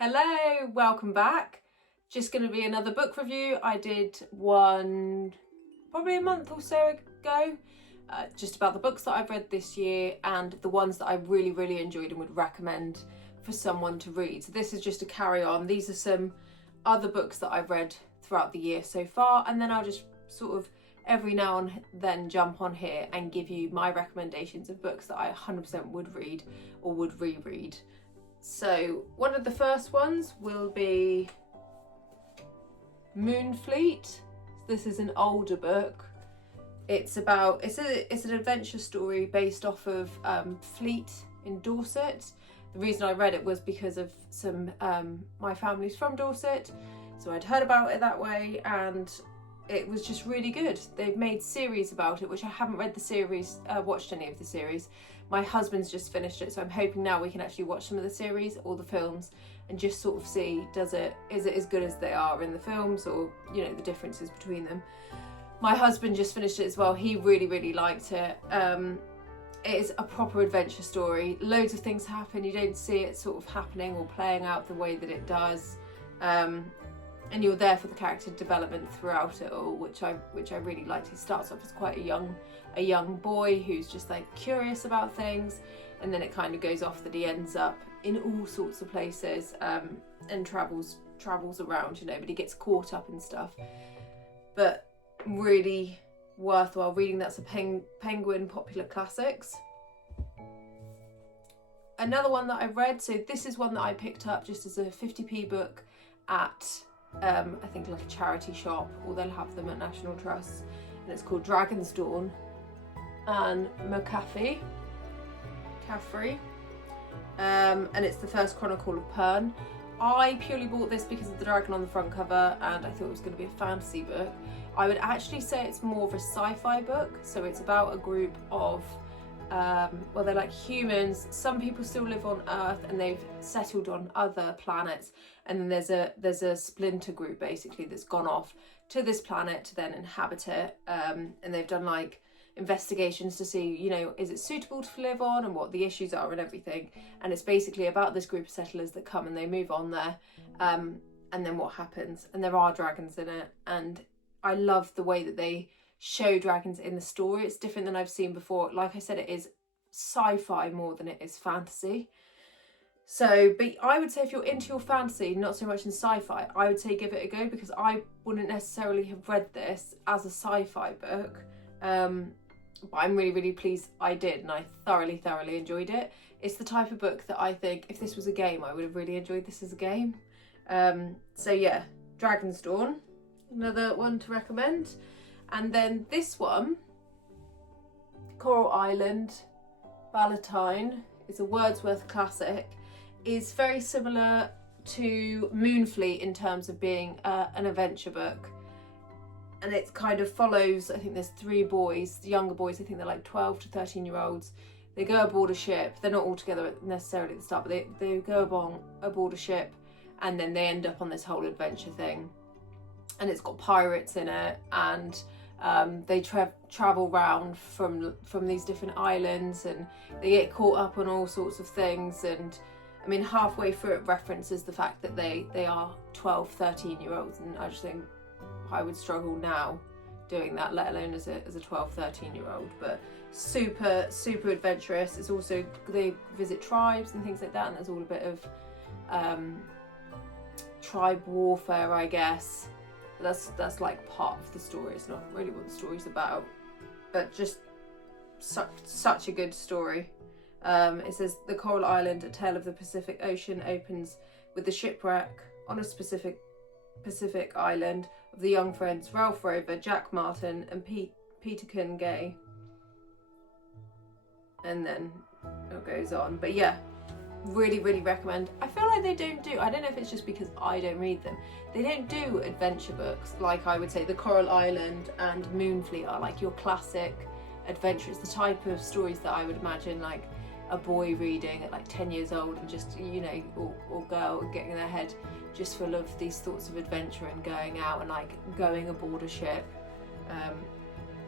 Hello, welcome back. Just going to be another book review. I did one probably a month or so ago, just about the books that I've read this year and the ones that I really enjoyed and would recommend for someone to read. So this is just a carry on. These are some other books that I've read throughout the year so far, and then I'll just sort of every now and then jump on here and give you my recommendations of books that I 100% would read or would reread. So one of the first ones will be Moonfleet. This is an older book. It's an adventure story based off of Fleet in Dorset. The reason I read it was because of my family's from Dorset, so I'd heard about it that way, and it was just really good. They've made series about it, which I haven't read the series, watched any of the series. My husband's just finished it, so I'm hoping now we can actually watch some of the series or the films and just sort of see, is it as good as they are in the films, or, you know, the differences between them. My husband just finished it as well. He really liked it. It is a proper adventure story. Loads of things happen. You don't see it sort of happening or playing out the way that it does. And you're there for the character development throughout it all, which I really liked. He starts off as quite a young boy who's just like curious about things, and then it kind of goes off that he ends up in all sorts of places and travels around, you know, but he gets caught up in stuff. But really worthwhile reading. That's a Penguin Popular Classics. Another one that I read, so this is one that I picked up just as a 50p book at I think like a charity shop, or they'll have them at National Trust, and it's called Dragonsdawn and McCaffrey, and it's the first chronicle of Pern. I purely bought this because of the dragon on the front cover, and I thought it was going to be a fantasy book. I would actually say it's more of a sci-fi book, so it's about a group of well, they're like humans. Some people still live on Earth and they've settled on other planets, and then there's a splinter group basically that's gone off to this planet to then inhabit it, and they've done like investigations to see, you know, is it suitable to live on and what the issues are and everything. And it's basically about this group of settlers that come and they move on there, and then what happens. And there are dragons in it, and I love the way that they show dragons in the story. It's different than I've seen before. Like I said, it is sci-fi more than it is fantasy. So, but I would say if you're into your fantasy, not so much in sci-fi, I would say give it a go, because I wouldn't necessarily have read this as a sci-fi book. But I'm really pleased I did, and I thoroughly enjoyed it. It's the type of book that I think if this was a game, I would have really enjoyed this as a game. So yeah, Dragonsdawn, another one to recommend. And then this one, Coral Island, Ballantyne, is a Wordsworth classic, is very similar to Moonfleet in terms of being an adventure book. And it kind of follows, I think there's 3 boys, the younger boys, I think they're like 12 to 13 year olds. They go aboard a ship. They're not all together necessarily at the start, but they go aboard a ship, and then they end up on this whole adventure thing. And it's got pirates in it, and they travel around from these different islands, and they get caught up on all sorts of things. And I mean, halfway through it references the fact that they are 12, 13 year olds, and I just think I would struggle now doing that, let alone as a 12, 13 year old. But super adventurous. It's also, they visit tribes and things like that, and there's all a bit of tribe warfare, I guess. That's like part of the story. It's not really what the story's about, but just such a good story. It says the Coral Island, a tale of the Pacific Ocean, opens with the shipwreck on a specific Pacific island of the young friends Ralph Rover, Jack Martin, and Peter Gay. And then it goes on. But yeah, really recommend. I feel like they don't do, I don't know if it's just because I don't read them, they don't do adventure books like I would say the Coral Island and Moonfleet are like your classic adventure. It's the type of stories that I would imagine like a boy reading at like 10 years old, and just, you know, or girl getting their head just full of these thoughts of adventure and going out and like going aboard a ship.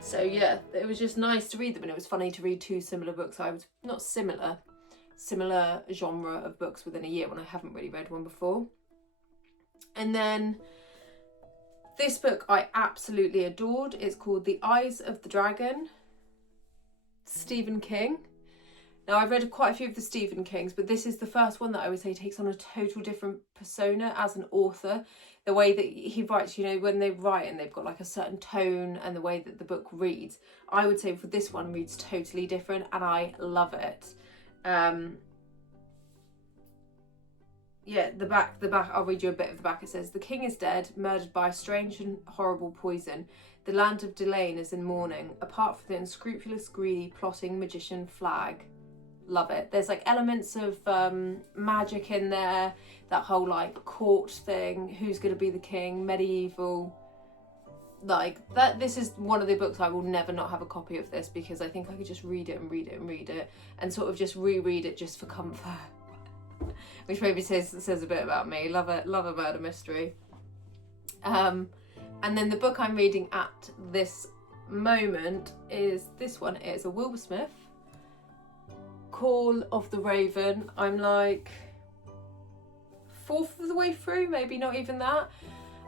So yeah, it was just nice to read them, and it was funny to read 2 similar books. I was not similar, similar genre of books within a year when I haven't really read one before. And then this book I absolutely adored. It's called The Eyes of the Dragon, Stephen King. Now, I've read quite a few of the Stephen Kings, but this is the first one that I would say takes on a total different persona as an author. The way that he writes, you know, when they write and they've got like a certain tone, and the way that the book reads, I would say for this one reads totally different, and I love it. Yeah, the back, I'll read you a bit of the back. It says, "The king is dead, murdered by a strange and horrible poison. The land of Delane is in mourning, apart from the unscrupulous, greedy, plotting magician Flag." Love it. There's like elements of magic in there, that whole like court thing, who's going to be the king, medieval, like that. This is one of the books I will never not have a copy of this, because I think I could just read it and read it and read it and sort of just reread it just for comfort. Which maybe says a bit about me. Love a murder mystery. And then the book I'm reading at this moment is this one. It's a Wilbur Smith, Call of the Raven. I'm like 4th of the way through, maybe not even that,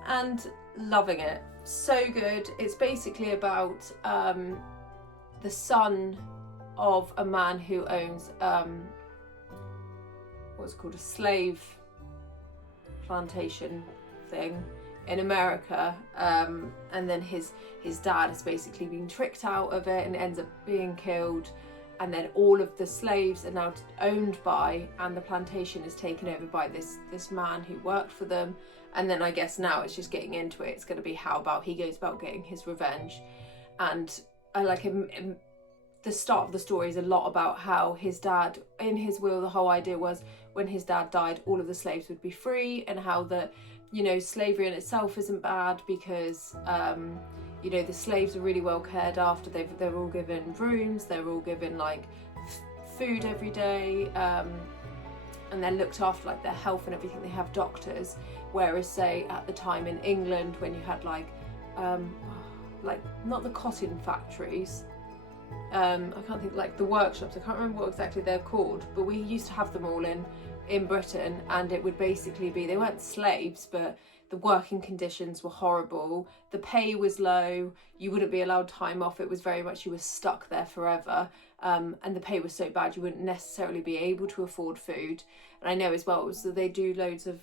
and loving it. So good. It's basically about the son of a man who owns what's called a slave plantation thing in America, and then his dad has basically been tricked out of it and ends up being killed, and then all of the slaves are now owned by, and the plantation is taken over by this man who worked for them. And then I guess now it's just getting into it. It's going to be how about he goes about getting his revenge. And I like him. The start of the story is a lot about how his dad, in his will, the whole idea was when his dad died, all of the slaves would be free, and how the, you know, slavery in itself isn't bad because, you know, the slaves are really well cared after. They're all given rooms, they're all given like food every day, and they're looked after, like their health and everything. They have doctors, whereas say at the time in England when you had like not the cotton factories, I can't think, like the workshops, I can't remember what exactly they're called, but we used to have them all in Britain, and it would basically be, they weren't slaves, but the working conditions were horrible, the pay was low, you wouldn't be allowed time off, it was very much you were stuck there forever, and the pay was so bad you wouldn't necessarily be able to afford food. And I know as well, so they do loads of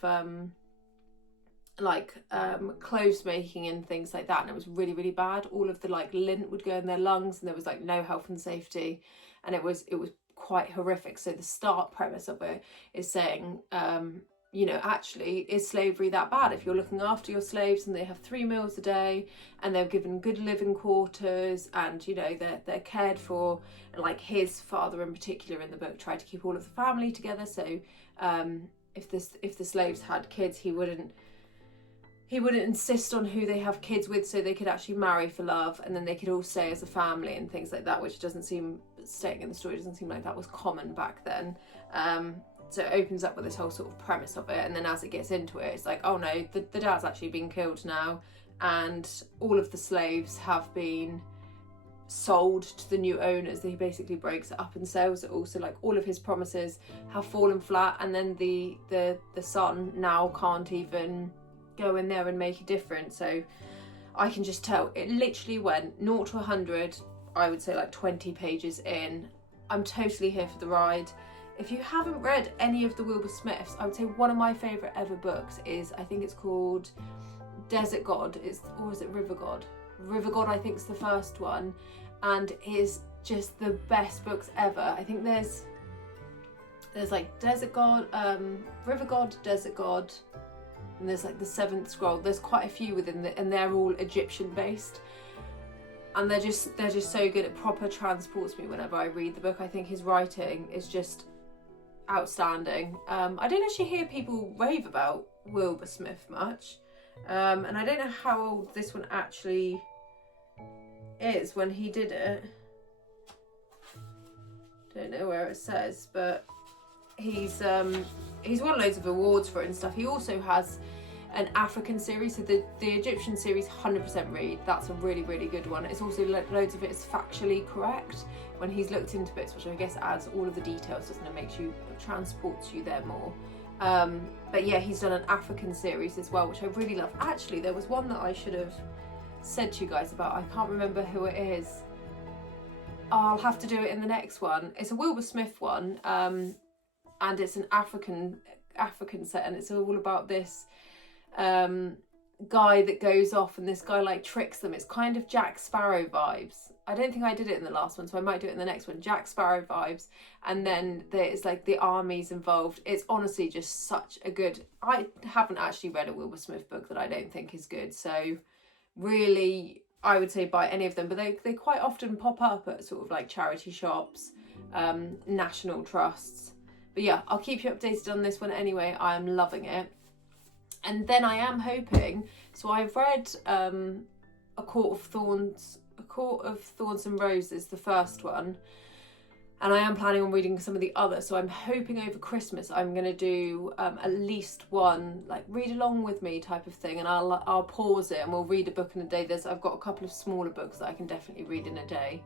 clothes making and things like that, and it was really, really bad. All of the like lint would go in their lungs, and there was like no health and safety, and it was quite horrific. So the start premise of it is saying, you know, actually, is slavery that bad if you're looking after your slaves and they have 3 meals a day and they're given good living quarters, and you know they're cared for. And like his father in particular in the book tried to keep all of the family together, so if the slaves had kids, he wouldn't insist on who they have kids with, so they could actually marry for love, and then they could all stay as a family and things like that, which doesn't seem, staying in the story doesn't seem like that was common back then. So it opens up with this whole sort of premise of it, and then as it gets into it, it's like, oh no, the dad's actually been killed now, and all of the slaves have been sold to the new owners. He basically breaks it up and sells it all, so like all of his promises have fallen flat, and then the son now can't even go in there and make a difference. So I can just tell it literally went 0 to 100, I would say like 20 pages in. I'm totally here for the ride. If you haven't read any of the Wilbur Smiths, I would say one of my favourite ever books is, I think it's called Desert God, or is it River God? River God, I think, is the first one, and is just the best books ever. I think there's like Desert God, River God, Desert God, and there's like the Seventh Scroll. There's quite a few within and they're all Egyptian based, and they're just so good. It proper transports me whenever I read the book. I think his writing is just outstanding. I don't actually hear people rave about Wilbur Smith much, and I don't know how old this one actually is when he did it. Don't know where it says, but he's won loads of awards for it and stuff. He also has an African series. So the Egyptian series, 100% read. That's a really, really good one. It's also loads of it is factually correct when he's looked into bits, which I guess adds all of the details, doesn't it? Makes you, transports you there more. But yeah, he's done an African series as well, which I really love. Actually, there was one that I should have said to you guys about. I can't remember who it is. I'll have to do it in the next one. It's a Wilbur Smith one, and it's an African set, and it's all about this guy that goes off, and this guy like tricks them. It's kind of Jack Sparrow vibes. I don't think I did it in the last one, so I might do it in the next one. Jack Sparrow vibes, and then there's like the armies involved. It's honestly just such a good. I haven't actually read a Wilbur Smith book that I don't think is good, so really I would say buy any of them, but they quite often pop up at sort of like charity shops, national trusts. But yeah, I'll keep you updated on this one anyway. I am loving it. And then I am hoping, so I've read A Court of Thorns and Roses, the first one, and I am planning on reading some of the others. So I'm hoping over Christmas I'm going to do at least one like read along with me type of thing, and I'll pause it and we'll read a book in a day. I've got a couple of smaller books that I can definitely read in a day,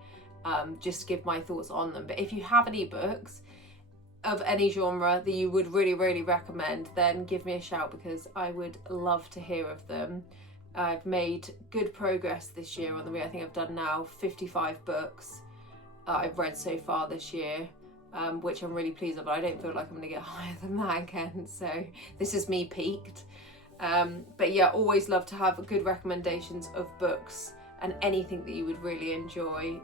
just to give my thoughts on them. But if you have any books of any genre that you would really, really recommend, then give me a shout, because I would love to hear of them. I've made good progress this year on the read. I think I've done now 55 books I've read so far this year, which I'm really pleased with, but I don't feel like I'm going to get higher than that again, so this is me peaked. But yeah, always love to have good recommendations of books and anything that you would really enjoy.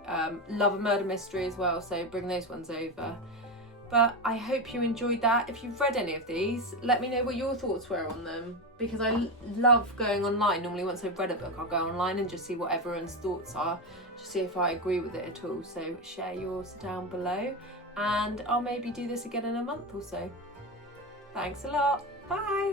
Love a murder mystery as well, so bring those ones over. But I hope you enjoyed that. If you've read any of these, let me know what your thoughts were on them, because I love going online. Normally once I've read a book, I'll go online and just see what everyone's thoughts are, just see if I agree with it at all. So share yours down below, and I'll maybe do this again in a month or so. Thanks a lot. Bye.